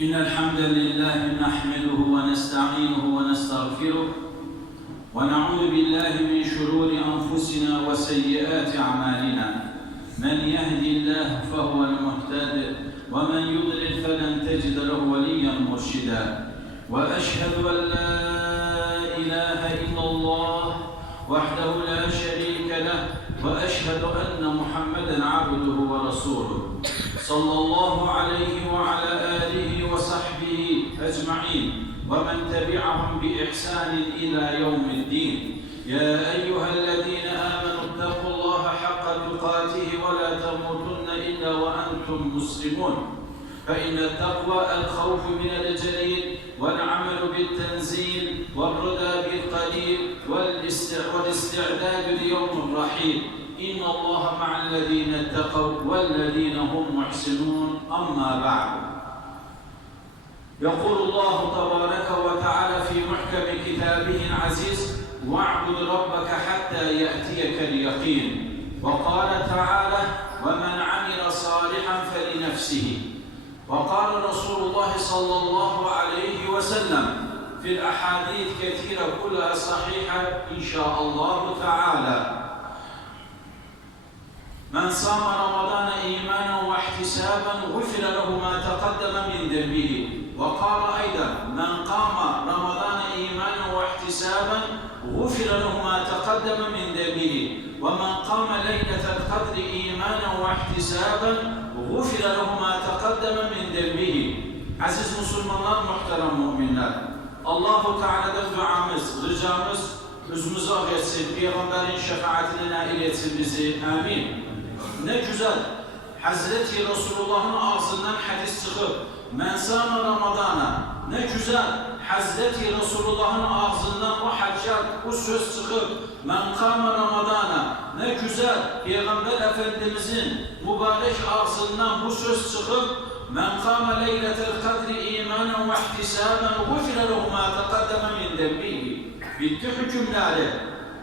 إن الحمد لله نحمده ونستعينه ونستغفره ونعوذ بالله من شرور أنفسنا وسيئات أعمالنا. من يهدي الله فهو المهتد ومن يضلل فلن تجد له وليا مرشدا. وأشهد أن لا إله إلا الله وحده لا شريك له وأشهد أن محمدا عبده ورسوله صلى الله عليه وعلى آله وصحبه أجمعين ومن تبعهم بإحسان إلى يوم الدين. يا أيها الذين آمنوا اتقوا الله حق تقاته ولا تموتن إلا وأنتم مسلمون. فإن التقوى الخوف من الجليل والعمل بالتنزيل والرضا بالقليل والاستعداد ليوم الرحيل. إن الله مع الذين اتقوا والذين هم محسنون. أما بعد، يقول الله تبارك وتعالى في محكم كتابه العزيز: واعبد ربك حتى يأتيك اليقين. وقال تعالى: ومن عمل صالحا فلنفسه. وقال رسول الله صلى الله عليه وسلم في الأحاديث كثيرة كلها صحيحة إن شاء الله تعالى: من صام رمضان إيمانا واحتسابا غفر له ما تقدم من ذنبه. وقال أيضا: من قام رمضان إيمانا واحتسابا غفر له ما تقدم من ذنبه. ومن قام ليلة القدر إيمانا واحتسابا غفر له ما تقدم من ذنبه. Aziz Müslümanlar, muhterem müminler, Allah-u Teala'dan duamız, ricamız özümüzü affetsin, Peygamberin şefaatine nail etsin bizi. Amin. Ne güzel Hazreti Resulullah'ın ağzından hadis çıkıp men sâme Ramazana, ne güzel Hazreti Resulullah'ın ağzından o haccat, bu söz çıkıp men kâme Ramazana, ne güzel Peygamber Efendimizin mübarek ağzından bu söz çıkıp men kâme leyletel kadri imanen ve ihtisaben gufire lehu ma taqaddeme min dembihi. Bitti hükümleri.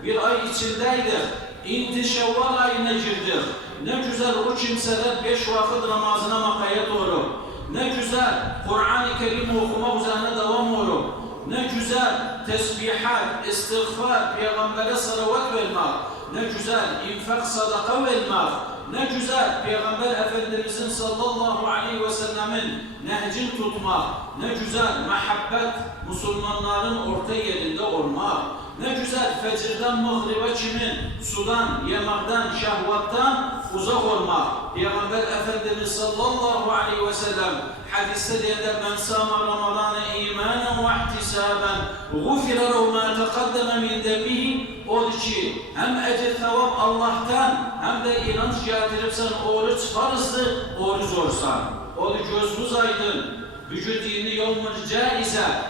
Bir ay içindeydik. İnti Şevval ayına girdik. Ne güzel o kimseler 5 vakit namazına makaya doğru. Ne güzel Kur'an-ı Kerim okuma üzerine devam olur. Ne güzel tesbihat, istiğfar, Peygamber'e salavat vermek. Ne güzel infak, sadaka vermek. Ne güzel Peygamber Efendimizin sallallahu aleyhi ve sellemin nehcini tutmak. Ne güzel muhabbet Müslümanların orta yerinde olmak. Ne güzel fecirden mağribe kimin sudan, yemekten, şehvattan uzak olmak. Peygamber Efendimiz sallallahu aleyhi ve sellem hadiste diyor: men sâme Ramazâne îmânen ve ihtisâben gufire lehu mâ teqaddeme min dembihi. O ki hem ecir sevap Allah'tan hem de inanç getirip sen oruç farzdı, oruç olsan. O gözümüz aydın. Bugün dini yevmül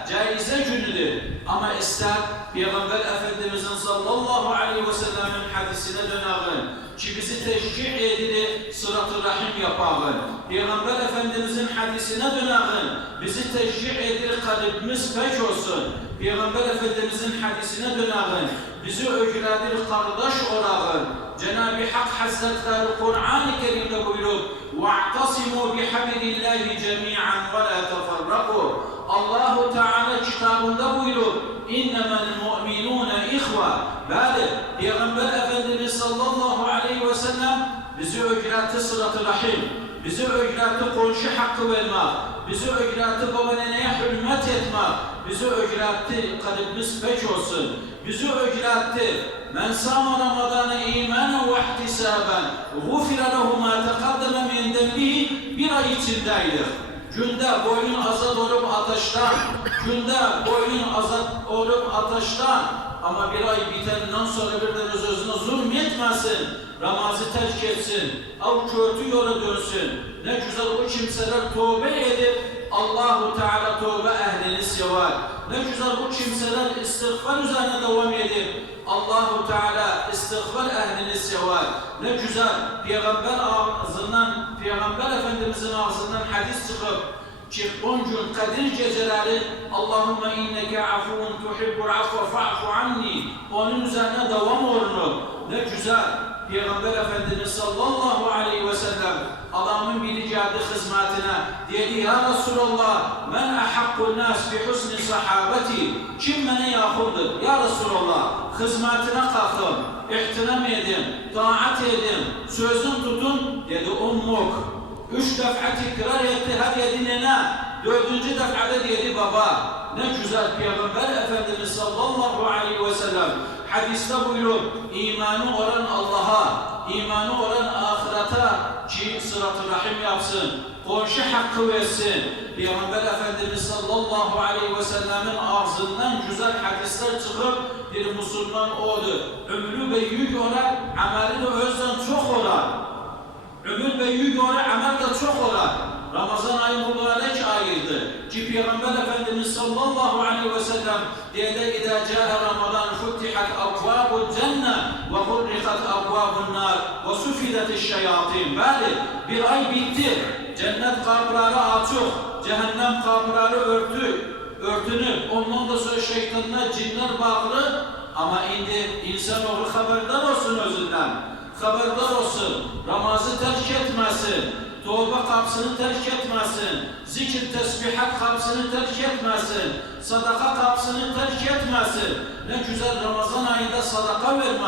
caize günüdür. Ama ister Peygamber Efendimizin sallallahu aleyhi ve sellemin hadisine dönelim ki bizi teşcih edildi, sırat-ı rahim yapalım. Peygamber Efendimizin hadisine dönelim, bizi teşcih edildi, kalbimiz pek olsun. Peygamber Efendimizin hadisine dönelim, bizi öğretir, kardeş olalım. Cenab-ı Hak Hazretleri Kur'an-ı Kerim'de buyurup وَاَعْتَصِمُوا بِحَبِلِ اللّٰهِ جَمِيعًا وَلَا تَفَرَّقُوا. Allah-u Teala kitabında buyurup اِنَّمَا الْمُؤْمِنُونَ اِخْوَةً. Böyle Peygamber Efendimiz sallallahu aleyhi ve sellem bizi öğretti sırat-ı rahim, bizi öğretti komşu hakkı vermek, bizi öğretti babaanneye hürmet etmek, bizi öğretti kalbimiz pek olsun, bizi öğretti men sâme Ramazâne îmânen ve ihtisâben gufire lehu mâ teqaddeme min dembihi. Bir ay içindeydik. Günde boynun azat olup ateşten, günde boynun azat olup ateşten, ama bir ay bitenden sonra bir de özüne zulmetmesin, namazı terk etsin, av kötü yola dönsün. Ne güzel o kimseler tövbe edip Allah-u Teala tövbe ehlini sever. Ne güzel o kimseler istiğfar üzerine devam edip Allah-u Teala istiğfar ehlini sever. Ne güzel Peygamber ağzından, Peygamber Efendimizin ağzından hadis çıkıp ki 10 gün Kadir geceleri Allahümme inneke afuvun tuhibbul afve fa'fu anni, onun üzerine devam olunur. Ne güzel Peygamber Efendimiz sallallahu aleyhi ve sellem adamın biri geldi hizmetine. Dedi ya Resulallah men ahakkun nas bi husni sahabeti. Kim bana yakındır? Ya Resulallah hizmetine kalkın, ihtiram edin, taat edin, sözün tutun. Dedi ummuk. 3 defa tekrar etti. Hadi edinene. 4. defada dedi baba. Ne güzel Peygamber Efendimiz sallallahu aleyhi ve sellem hadiste buyuruyor, imanı olan Allah'a, imanı olan ahirete ki sırat-ı rahim yapsın, komşu hakkı versin. Peygamber Efendimiz sallallahu aleyhi ve sellemin ağzından güzel hadisler çıkıp bir Müslüman oldu. Ömrü ve yük olar, ameli de özden çok olar. Ömür ve yük olar, amel de çok olar. Ramazan ayı mübarek ayıydı ki Peygamber Efendimiz sallallahu aleyhi ve sellem dedi İzâ câe Ramazan futtihat abvâbul cennet ve hurrikat abvâbun nâr ve sufidetiş şeyatîn. Bəli, bir ay bitti. Cennet kapıları açık, cehennem kapıları örtünüp, ondan da sonra şeytanlar, cinler bağlı. Ama indi insanoğlu haberdar olsun özünden. Haberdar olsun, namazı terk etmesin. Tövbe kapısını terk etmesin, zikir, tesbihat kapısını terk etmesin, sadaka kapısını terk etmesin. Ne güzel Ramazan ayında sadaka vermek,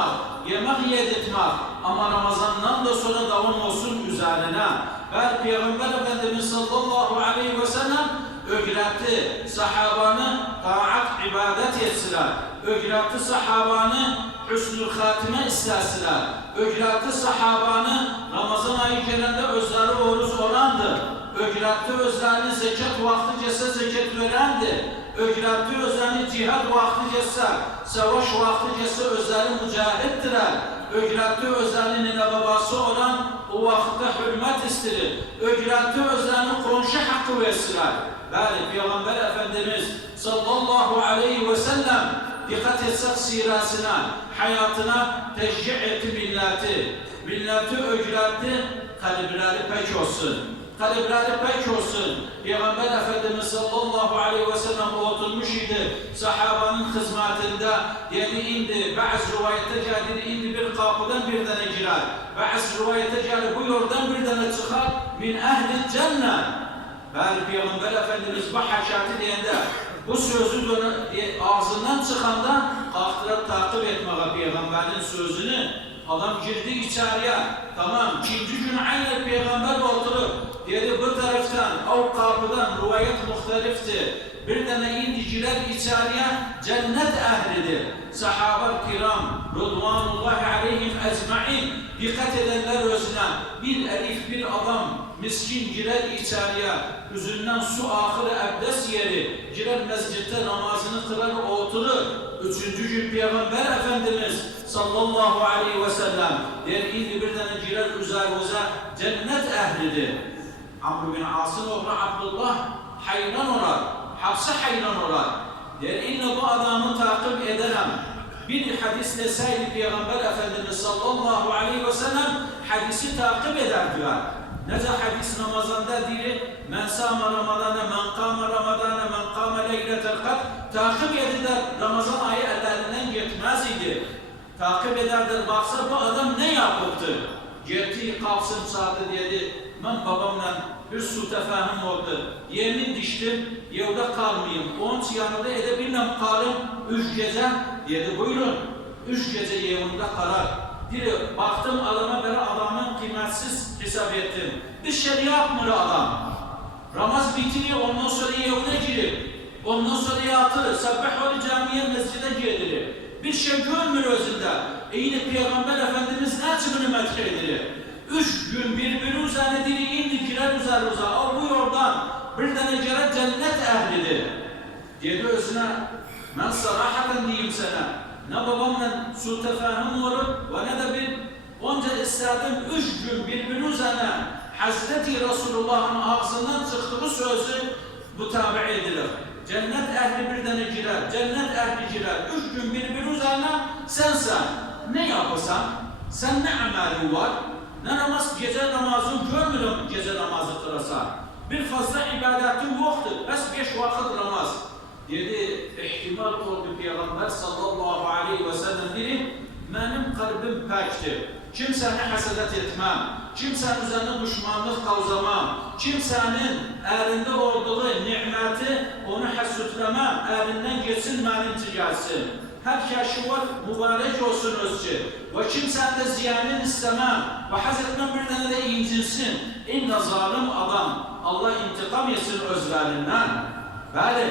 yemek yedirtmek ama Ramazan'dan da sonra devam olsun üzerine. Ve Peygamber Efendimiz sallallahu aleyhi ve sellem öğretti sahabanı taat, ibadet etsinler. Öğretti sahabanı hüsnü hatime istersinler. Öğretti sahabanı Ramazan ayı gelende özleri oruç orandı. Öğretti özlerini zekat vakti cesse zekat verendi. Öğretti özlerini cihad vakti cesse, savaş vakti cesse özleri mücahittiler. Öğretti özlerini nene babası olan o vakitte hürmet istirir. Öğretti özlerini komşu hakkı versinler. Bəli, Peygamber Efendimiz sallallahu aleyhi ve sellem dikkat etsek sirasına, hayatına teşcih etti milleti. Milleti öğretti, kalpleri pek olsun. Kalpleri pek olsun. Peygamber Efendimiz sallallahu aleyhi ve sellem oturmuş idi. Sahabanın hizmetinde dedi indi. Bazı rivayete geldi indi bir kapıdan bir tane girer. Bazı rivayete geldi bu yoldan bir tane çıkar. Min ehli cennet. Bəli, Peygamber Efendimiz bu haşatı deyende bu sözü ağzından çıkanda kalktılar takip etmeye Peygamberin sözünü. Adam girdi içeriye. Tamam, ikinci gün aynen Peygamber oturup dedi bu taraftan, o kapıdan rivayet muhtelifti. Bir tane indiciler içeriye cennet ehlidir. Sahabe-i kiram Rıdvanullahi aleyhim ecmaîn dikkat edenler özüne bir elif bir adam miskin girer içeriye, üzünden su ahırı abdest yeri, girer mescitte namazını kılar oturur. 3. gün Peygamber Efendimiz sallallahu aleyhi ve sellem der indi bir tane girer üzerimize cennet ehlidir. Amr bin As'ın oğlu Abdullah hayran olar, hapse hayran olar. Der inne bu adamı takip ederim. Bir hadis deseydi Peygamber Efendimiz sallallahu aleyhi ve sellem hadisi takip ederdiler. Nece hadis namazında diri men sâme ramadâne, men kâme ramadâne, men kâme leyletel kadr takip ediler. Ramazan ayı ellerinden gitmez idi. Takip ederler. Baksa bu adam ne yapıptı? Gitti kalksın saati dedi. Ben babamla bir su tefahüm oldu. Yemin diştim, yolda kalmayayım. Onun yanında edebilmem kalım 3 gece. Dedi buyurun. 3 gece yevimde kalar. Diri baktım adama böyle adamın kıymetsiz hesap ettim. Bir şey yapmıyor adam. Ramaz bitiriyor ondan sonra yevine girip. Ondan sonra yatır. Sabah oli camiye mescide gelirir. Bir şey görmüyor özünde. Yine Peygamber Efendimiz ne açımını metre edilir? 3 gün birbiri üzerine dili indi girer üzerimize. O bu yoldan bir tane kere cennet ehlidir. Dedi özüne ben sarahaten diyeyim sana. Ne babamla su tefahüm olur ve ne de bir onca istedim 3 gün birbiri üzerine Hazreti Resulullah'ın ağzından çıktığı sözü bu tabi edilir. Cennet ehli bir tane girer, cennet ehli girer. 3 gün birbiri üzerine sen ne yapırsan, sen ne amelin var, ne namaz, gece namazın görmüyorum gece namazı kılırsan. Bir fazla ibadetin yoktur, bes 5 vakit namaz. Dedi, ihtimal oldu Peygamber sallallahu aleyhi ve sellem dedi, benim kalbim pektir. kimsəni həsədat etməm, kimsənin üzerine düşmanlık qavzamam, kimsənin əlində olduğu niməti onu həsüdləməm, əlindən geçsin, mənimci gəlsin. Hər kəşi var, mübarək olsun özcü. Və kimsənin də ziyanını istemem. Və Hazretmen bir dənə də incinsin. İnna zalim adam. Allah intikam etsin özlərindən. Bəli,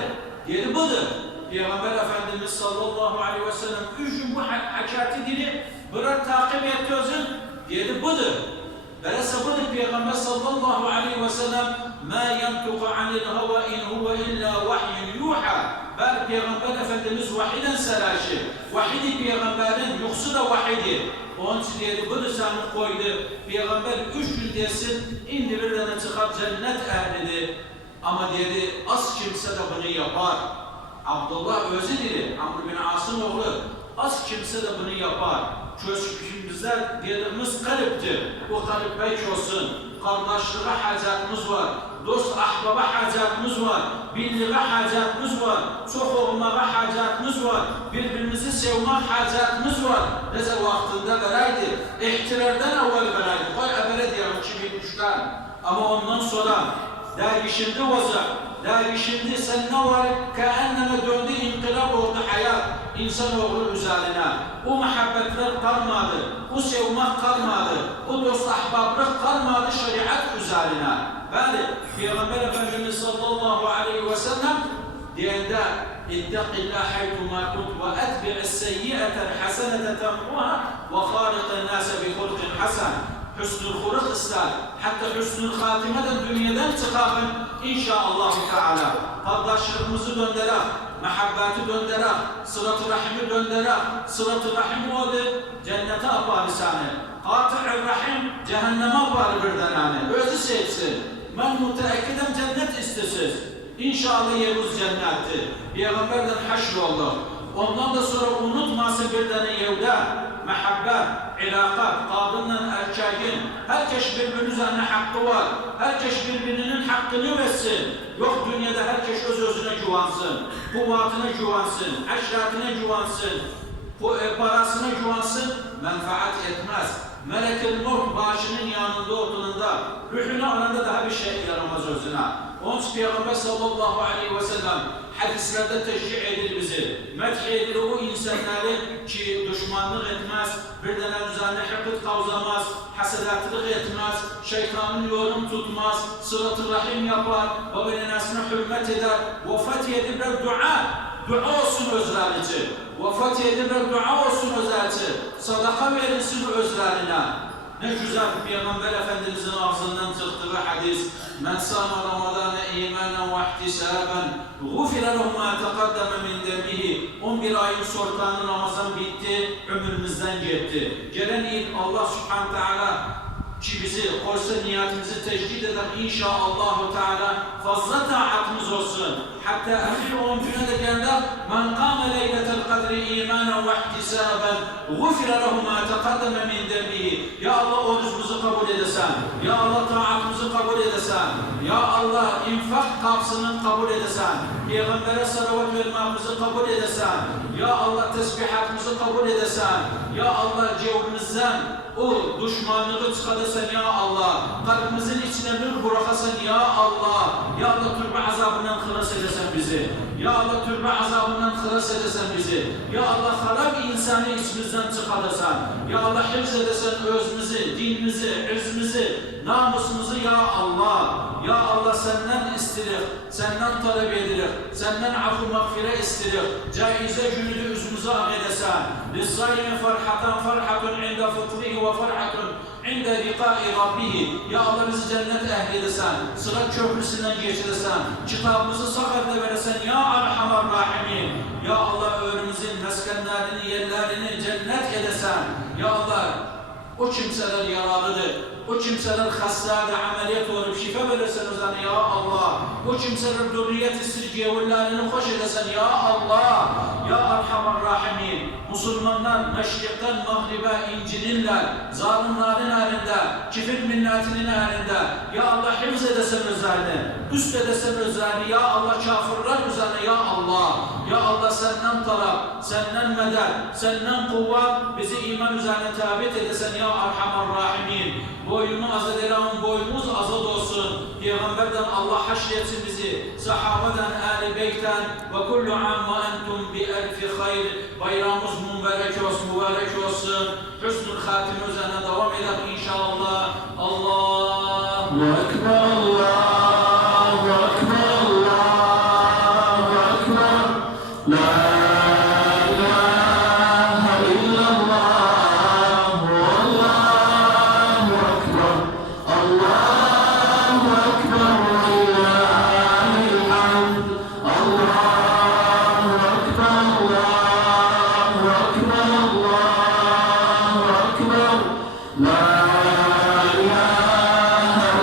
yeri budur. Peygamber Efendimiz sallallahu aleyhi ve sellem 3 gün bu həkati dili bırak takip etti özün. Yeri budur. Belese budur Peygamber sallallahu aleyhi ve sellem مَا يَنْتُقَ عَنِ الْهَوَا اِنْ هُوَ اِلَّا وَحْيٌ يُوحَى. Bel Peygamber Efendimiz vahiden selaşir. Vahidi Peygamberin yoksu da vahidir. Onun için dedi, budur seni koydu. Peygamber 3 gün desin, indi bir tane çıkar cennet ehlidir. Ama dedi, az kimse de bunu yapar. Abdullah özü dedi, Amr bin As'ın oğlu, az kimse de bunu yapar. Köşkümüzde dediğimiz kaliptir. O kalip belki olsun. Kardeşliğe hacatımız var. Dost ahbaba hacatımız var. Birliğe hacatımız var. Çok olmaya hacatımız var. Birbirimizi sevmek hacatımız var. Neyse vaktinde vereydi. İhtilerden evvel vereydi. Koy evvel diyelim 2003'ten. Ama ondan sonra dervişinde olacak. Dervişinde sen ne var? Keenneme döndü inkılap oldu hayat. İnsanoğlu üzerine. O muhabbetler kalmadı. O sevmek kalmadı. O dost ahbablık kalmadı şeriat üzerine. Bəli, Peygamber Efendimiz sallallahu aleyhi ve sellem deyəndə İttəqillah haytuma kunt və ətbi'is seyyiətən həsənətə təmquha və xaliqən nəsə bi xulqin həsən. Hüsnül xuluq istər. Hatta hüsnül xatimeden dünyadan çıkakın inşaallah Teala. Kardeşliğimizi döndürək, mehabbeti döndürək, sırat-ı rahimi döndürək. Sırat-ı rahim odur, cennete aparı səni. Qatı-ı rahim cehenneme aparı bir dənəni. Özü seçsin. Ben müteakkidim cennet istesiz. İnşallah yerimiz cennettir. Peygamberden haşr oldu. Ondan da sonra unutmasın bir tane yevde mehabbet, ilakat, kadınla erkeğin. Herkes birbirinin üzerine hakkı var. Herkes birbirinin hakkını versin. Yok dünyada herkes öz-özüne güvansın. Kuvvetine güvansın, eşratine güvansın, parasına güvansın, menfaat etmez. Melek-i Mevt başının yanında oturduğunda, ruhunu alanda daha bir şey yaramaz özüne. Onun için Peygamber sallallahu aleyhi ve sellem hadislerde teşrih edir bizi. Medh edir o insanları ki düşmanlık etmez, bir tane üzerine hıkıt kavzamaz, hasedatlık etmez, şeytanın yolunu tutmaz, sırat-ı rahim yapar, babaannesine hürmet eder, vefat edip bir dua olsun özler için. Vefat edip dua olsun özler için. Sadaka verilsin özlerine. Ne güzel Peygamber Efendimizin ağzından çıktığı hadis. Men sama Ramazan'a imanen ve ihtisaben gufira lehu ma taqaddama min dembihi. 11 ayın sortanı Ramazan bitti, ömrümüzden gitti. Gelen il Allah Subhanahu Teala ki bizi koysa niyetimizi tecdid eder inşallah Teala fazla taatımız olsun. Hatta ahir 10 güne de geldi. Men kâme leyletel kadri imanen ve ihtisaben gufira lehu ma taqaddama min dembihi. Ya Allah orucumuzu kabul edesen. Ya Allah taatımızı kabul edesen. Ya Allah infak kapsını kabul edesen. Peygamber'e salavat vermemizi kabul edesen. Ya Allah tesbihatımızı kabul edesen. Ya Allah cevabımızdan o düşmanlığı çıkarırsan ya Allah. Kalbimizin içine nur bırakasın ya Allah. Ya Allah türbe azabından kılas edesen bizi. Ya Allah türbe azabından kılas edesen bizi. Ya Allah harap insanı içimizden çıkarırsan. Ya Allah hifz edesen özümüzü, dinimizi, irzimizi, namusumuzu ya Allah. Ya Allah senden istirik, senden talep edilir, senden affı mağfire istirik. Caize gününü üzümüze akedesen. Lissaymi farhatan farhatun inda fıtrihi ve farhatun inda liqai rabbihi. Ya Allah bizi cennet ehli edesen, sırat köprüsünden geçiresen, kitabımızı sakatla veresen ya Erhamer Rahimin. Ya Allah önümüzün meskenlerini, yerlerini cennet edesen. Ya Allah o kimseler yaralıdır. O kimseler hastadır, ameliyat olup şifa verirsen özlerine ya Allah. O kimseler durriyet istirgevullarını hoş edesen ya Allah. Ya Erhamer Rahimin. Müslümanlar meşrikten mağribe incinirler. Zalimlerin elinde, kifir milletinin elinde. Ya Allah hifz edesen özlerini. Üst edesen özlerini. Ya Allah kafirler üzerine ya Allah. Ya Allah senden talep, senden medet, senden kuvvet, bizi iman üzerine tabit edesin ya Erhamer Rahimin. Boynumu azad eylem, boynumuz azad olsun. Peygamberden Allah haşretsin bizi, sahabeden, ehl-i beyten ve kullu am ve entum bi elfi hayr. Bayramımız mübarek olsun. Hüsnül hatime üzerine devam edelim inşallah. Allahu Ekber.